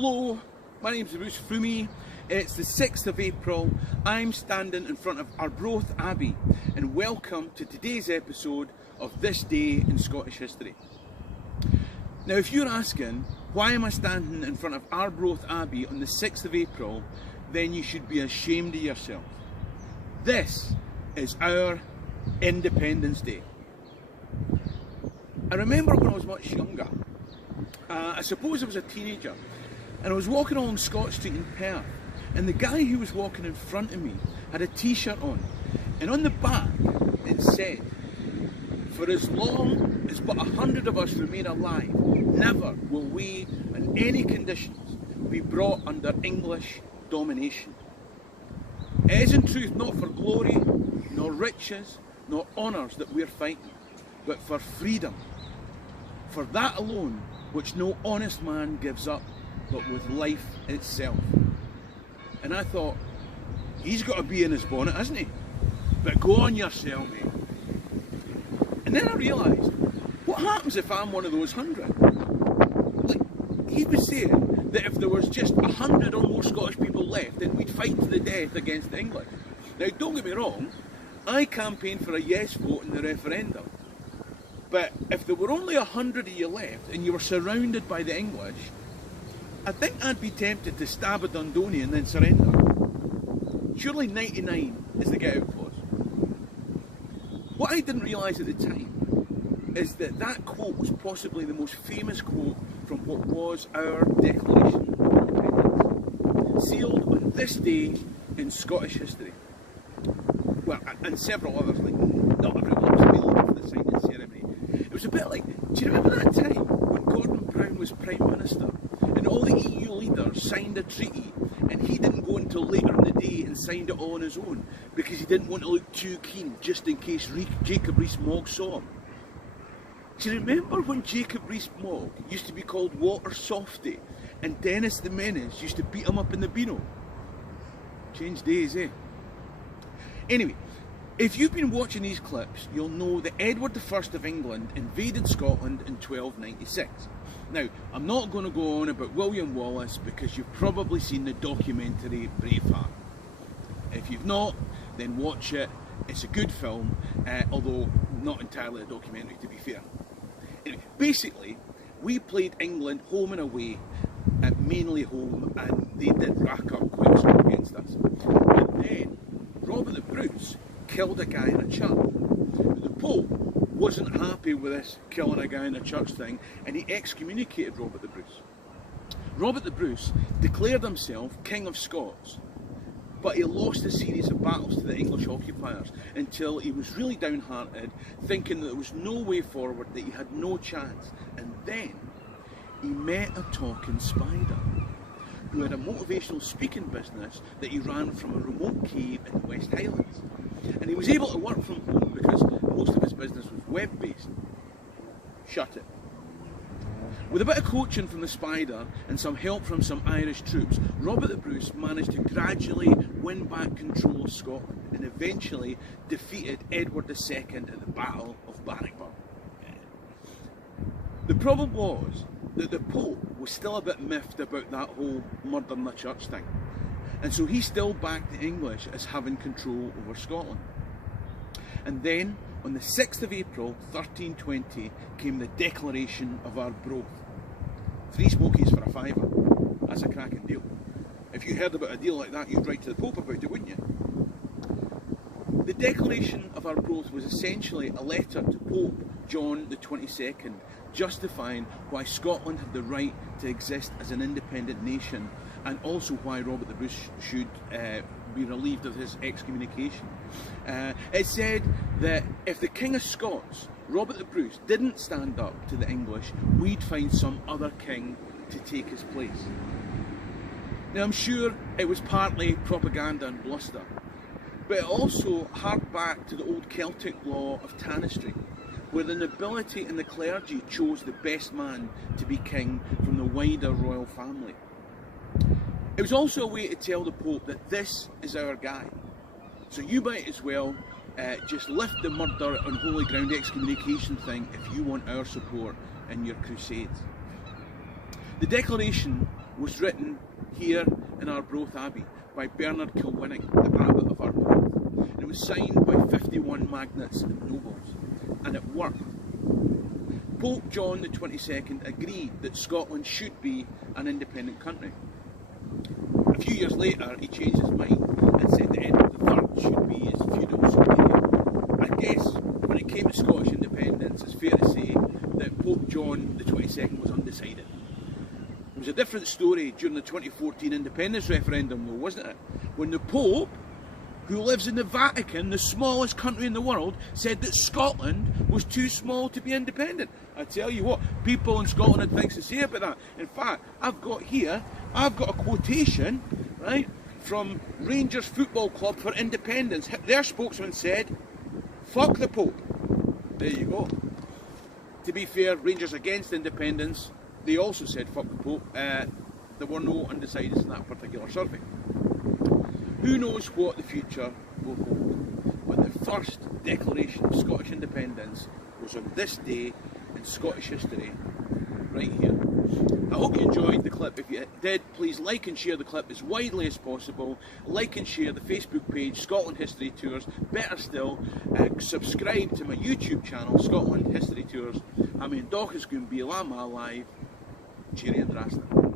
Hello, my name's Bruce Fummey. It's the 6th of April. I'm standing in front of Arbroath Abbey, and welcome to today's episode of This Day in Scottish History. Now, if you're asking, why am I standing in front of Arbroath Abbey on the 6th of April, then you should be ashamed of yourself. This is our Independence Day. I remember when I was much younger, I suppose I was a teenager, and I was walking along Scott Street in Perth, and the guy who was walking in front of me had a t-shirt on, and on the back it said, "For as long as but 100 of us remain alive, never will we, in any conditions, be brought under English domination. It is in truth not for glory, nor riches, nor honours that we're fighting, but for freedom, for that alone which no honest man gives up, but with life itself." And I thought, he's got a bee in his bonnet, hasn't he? But go on yourself, mate. And then I realised, what happens if I'm one of those 100? Like, he was saying that if there was just 100 or more Scottish people left, then we'd fight to the death against the English. Now, don't get me wrong, I campaigned for a yes vote in the referendum. But if there were only 100 of you left and you were surrounded by the English, I think I'd be tempted to stab a Dundonian and then surrender. Surely 99 is the get-out clause. What I didn't realise at the time is that that quote was possibly the most famous quote from what was our Declaration of Independence, sealed on this day in Scottish history. Well, and several others, like not everyone was available for the signing ceremony. It was a bit like, do you remember that time when Gordon Brown was Prime Minister and all the EU leaders signed a treaty and he didn't go until later in the day and signed it all on his own because he didn't want to look too keen just in case Jacob Rees-Mogg saw him? Do you remember when Jacob Rees-Mogg used to be called Water Softy and Dennis the Menace used to beat him up in the Beano? Changed days, eh? Anyway, if you've been watching these clips, you'll know that Edward I of England invaded Scotland in 1296. Now, I'm not going to go on about William Wallace because you've probably seen the documentary Braveheart. If you've not, then watch it. It's a good film, although not entirely a documentary, to be fair. Anyway, basically, we played England home and away, mainly home, and they did rack up quite a score against us. And then Robert the Bruce killed a guy in a church. The Pope wasn't happy with this killing a guy in a church thing, and he excommunicated Robert the Bruce. Robert the Bruce declared himself King of Scots, but he lost a series of battles to the English occupiers until he was really downhearted, thinking that there was no way forward, that he had no chance. And then he met a talking spider who had a motivational speaking business that he ran from a remote cave in the West Highlands. And he was able to work from home because most of his business was web-based. Shut it. With a bit of coaching from the spider and some help from some Irish troops, Robert the Bruce managed to gradually win back control of Scotland and eventually defeated Edward II at the Battle of Bannockburn. The problem was that the Pope was still a bit miffed about that whole murder in the church thing. And so he still backed the English as having control over Scotland. And then, on the 6th of April, 1320, came the Declaration of Arbroath. 3 smokies for a fiver. That's a cracking deal. If you heard about a deal like that, you'd write to the Pope about it, wouldn't you? The Declaration of Arbroath was essentially a letter to Pope John the 22nd, justifying why Scotland had the right to exist as an independent nation, and also why Robert the Bruce should be relieved of his excommunication. It said that if the King of Scots, Robert the Bruce, didn't stand up to the English, we'd find some other king to take his place. Now, I'm sure it was partly propaganda and bluster, but it also harked back to the old Celtic law of tanistry, where the nobility and the clergy chose the best man to be king from the wider royal family. It was also a way to tell the Pope that this is our guy. So you might as well just lift the murder on holy ground excommunication thing if you want our support in your crusades. The Declaration was written here in Arbroath Abbey by Bernard Kilwinning, the Abbot of Arbroath, and it was signed by 51 magnates and nobles, and it worked. Pope John the 22nd agreed that Scotland should be an independent country. A few years later, he changed his mind and said that Edward III should be his feudal superior. I guess when it came to Scottish independence, it's fair to say that Pope John the 22nd was undecided. It was a different story during the 2014 independence referendum though, wasn't it? When the Pope, who lives in the Vatican, the smallest country in the world, said that Scotland was too small to be independent. I tell you what, people in Scotland had things to say about that. In fact, I've got a quotation, right, from Rangers Football Club for Independence. Their spokesman said, "Fuck the Pope." There you go. To be fair, Rangers Against Independence, they also said fuck the Pope. There were no undecideds in that particular survey. Who knows what the future will hold, but the first declaration of Scottish independence was on this day in Scottish history, right here. I hope you enjoyed the clip. If you did, please like and share the clip as widely as possible. Like and share the Facebook page, Scotland History Tours. Better still, subscribe to my YouTube channel, Scotland History Tours. I'm in Dochas Goombe, Lama Live. Cheery and Drasta.